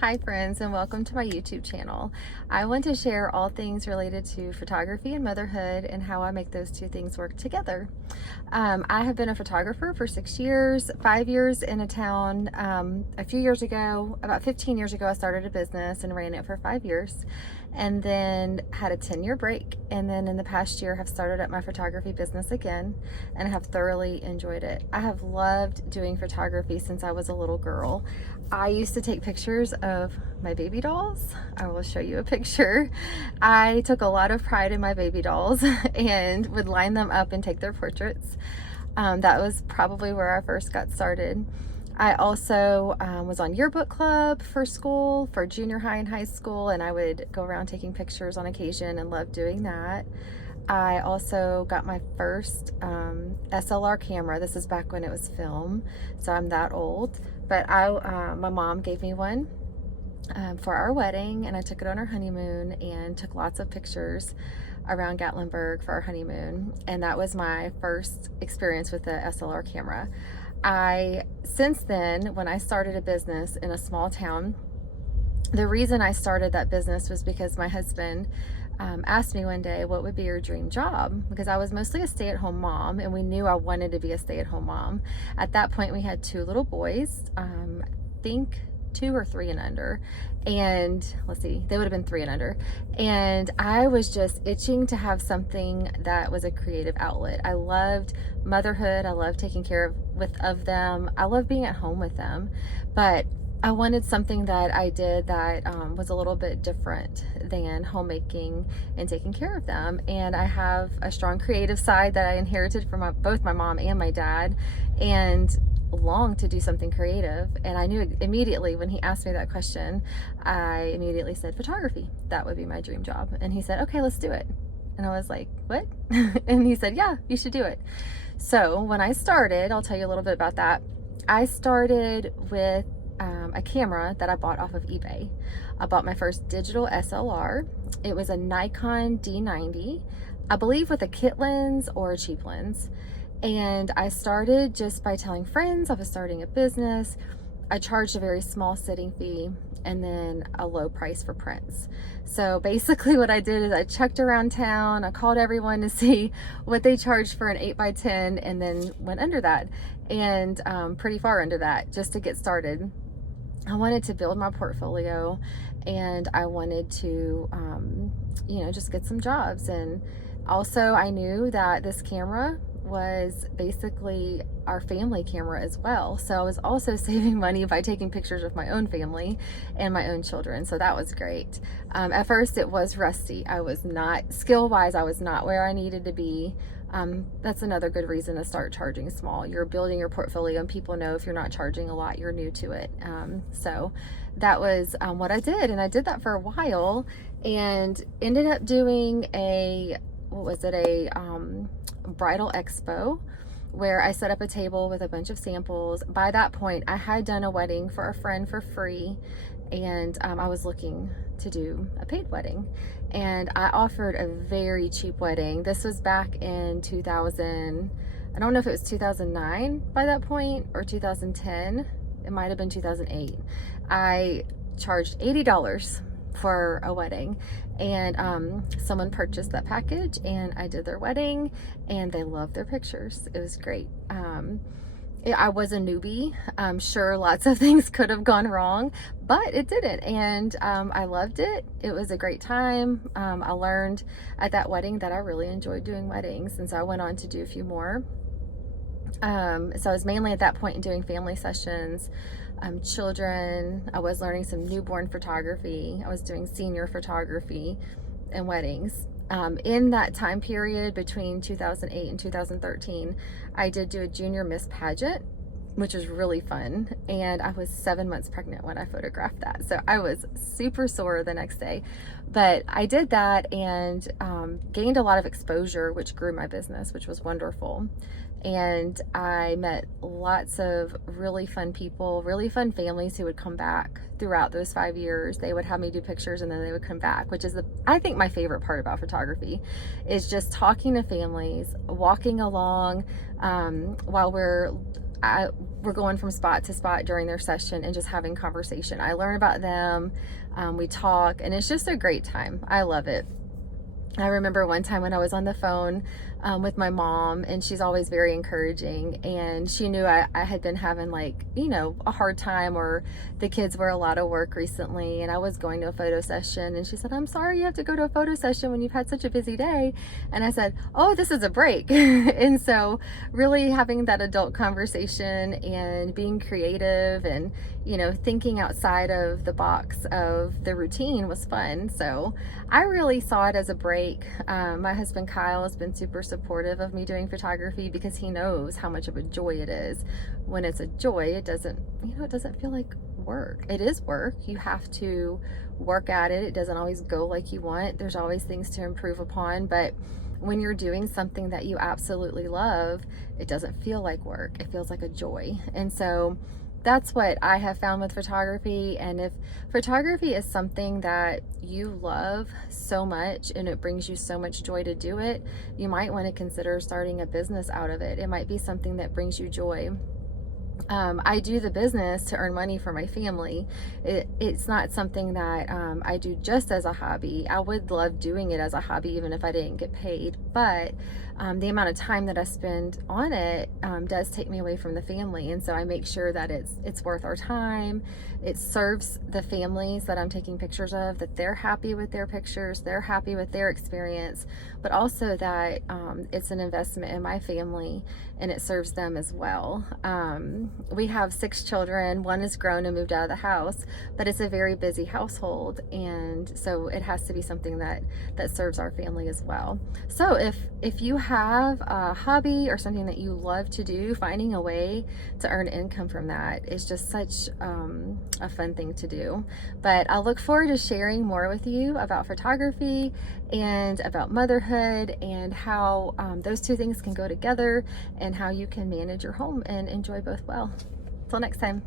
Hi friends, and welcome to my YouTube channel. I want to share all things related to photography and motherhood and how I make those two things work together. I have been a photographer for 6 years, 5 years in a town. A few years ago, about 15 years ago, I started a business and ran it for 5 years, and then had a 10-year break. And then in the past year have started up my photography business again and have thoroughly enjoyed it. I have loved doing photography since I was a little girl. I used to take pictures of my baby dolls. I will show you a picture. I took a lot of pride in my baby dolls and would line them up and take their portraits. That was probably where I first got started. I also was on yearbook club for school, for junior high and high school, and I would go around taking pictures on occasion and loved doing that. I also got my first SLR camera. This is back when it was film, so I'm that old. But my mom gave me one for our wedding, and I took it on our honeymoon and took lots of pictures around Gatlinburg for our honeymoon. And that was my first experience with the SLR camera. Since then, when I started a business in a small town, the reason I started that business was because my husband asked me one day, what would be your dream job? Because I was mostly a stay-at-home mom, and we knew I wanted to be a stay-at-home mom. At that point, we had 2 little boys, I think 2 or 3 and under. And let's see, they would have been 3 and under. And I was just itching to have something that was a creative outlet. I loved motherhood. I loved taking care of them. I love being at home with them. But I wanted something that I did that was a little bit different than homemaking and taking care of them. And I have a strong creative side that I inherited from both my mom and my dad, and longed to do something creative. And I knew immediately when he asked me that question, I immediately said photography. That would be my dream job. And he said, okay, let's do it. And I was like, what? And he said, yeah, you should do it. So when I started, I'll tell you a little bit about that. I started with a camera that I bought off of eBay. I bought my first digital SLR. It was a Nikon D90, I believe with a kit lens or a cheap lens. And I started just by telling friends I was starting a business. I charged a very small sitting fee and then a low price for prints. So basically what I did is I checked around town. I called everyone to see what they charged for an 8x10 and then went under that, and pretty far under that, just to get started. I wanted to build my portfolio, and I wanted to, just get some jobs. And also I knew that this camera was basically our family camera as well. So I was also saving money by taking pictures of my own family and my own children. So that was great. At first it was rusty. I was not, skill-wise, I was not where I needed to be. That's another good reason to start charging small. You're building your portfolio, and people know if you're not charging a lot, you're new to it. So that was what I did. And I did that for a while and ended up doing a bridal expo where I set up a table with a bunch of samples. By that point, I had done a wedding for a friend for free, and I was looking to do a paid wedding, and I offered a very cheap wedding. This was back in 2000, I don't know if it was 2009 by that point or 2010. It might have been 2008. I charged $80 for a wedding, and someone purchased that package, and I did their wedding, and they loved their pictures. It was great. I was a newbie. I'm sure lots of things could have gone wrong, but it didn't, and I loved it. It was a great time. I learned at that wedding that I really enjoyed doing weddings, and so I went on to do a few more. So I was mainly at that point doing family sessions, children. I was learning some newborn photography. I was doing senior photography and weddings. In that time period between 2008 and 2013, I did do a junior Miss pageant, which was really fun. And I was 7 months pregnant when I photographed that. So I was super sore the next day, but I did that and gained a lot of exposure, which grew my business, which was wonderful. And I met lots of really fun people, really fun families who would come back throughout those 5 years. They would have me do pictures and then they would come back, which is I think my favorite part about photography is just talking to families, walking along while we're going from spot to spot during their session and just having conversation. I learn about them, we talk, and it's just a great time. I love it. I remember one time when I was on the phone with my mom, and she's always very encouraging, and she knew I had been having, like, you know, a hard time, or the kids were a lot of work recently, and I was going to a photo session, and she said, "I'm sorry you have to go to a photo session when you've had such a busy day." And I said, "Oh, this is a break." And so really having that adult conversation and being creative and, you know, thinking outside of the box of the routine was fun. So I really saw it as a break. My husband Kyle has been super supportive of me doing photography because he knows how much of a joy it is. When it's a joy, it doesn't, you know, it doesn't feel like work. It is work. You have to work at it. It doesn't always go like you want. There's always things to improve upon, but when you're doing something that you absolutely love, it doesn't feel like work. It feels like a joy. And so that's what I have found with photography. And if photography is something that you love so much and it brings you so much joy to do it, you might want to consider starting a business out of it. It might be something that brings you joy. I do the business to earn money for my family. It's not something that I do just as a hobby. I would love doing it as a hobby even if I didn't get paid, but the amount of time that I spend on it does take me away from the family, and so I make sure that it's worth our time. It serves the families that I'm taking pictures of, that they're happy with their pictures, they're happy with their experience, but also that it's an investment in my family and it serves them as well. We have 6 children. One is grown and moved out of the house, but it's a very busy household, and so it has to be something that serves our family as well. So if you have a hobby or something that you love to do, finding a way to earn income from that is just such a fun thing to do. But I look forward to sharing more with you about photography and about motherhood and how those two things can go together and how you can manage your home and enjoy both well. Till next time.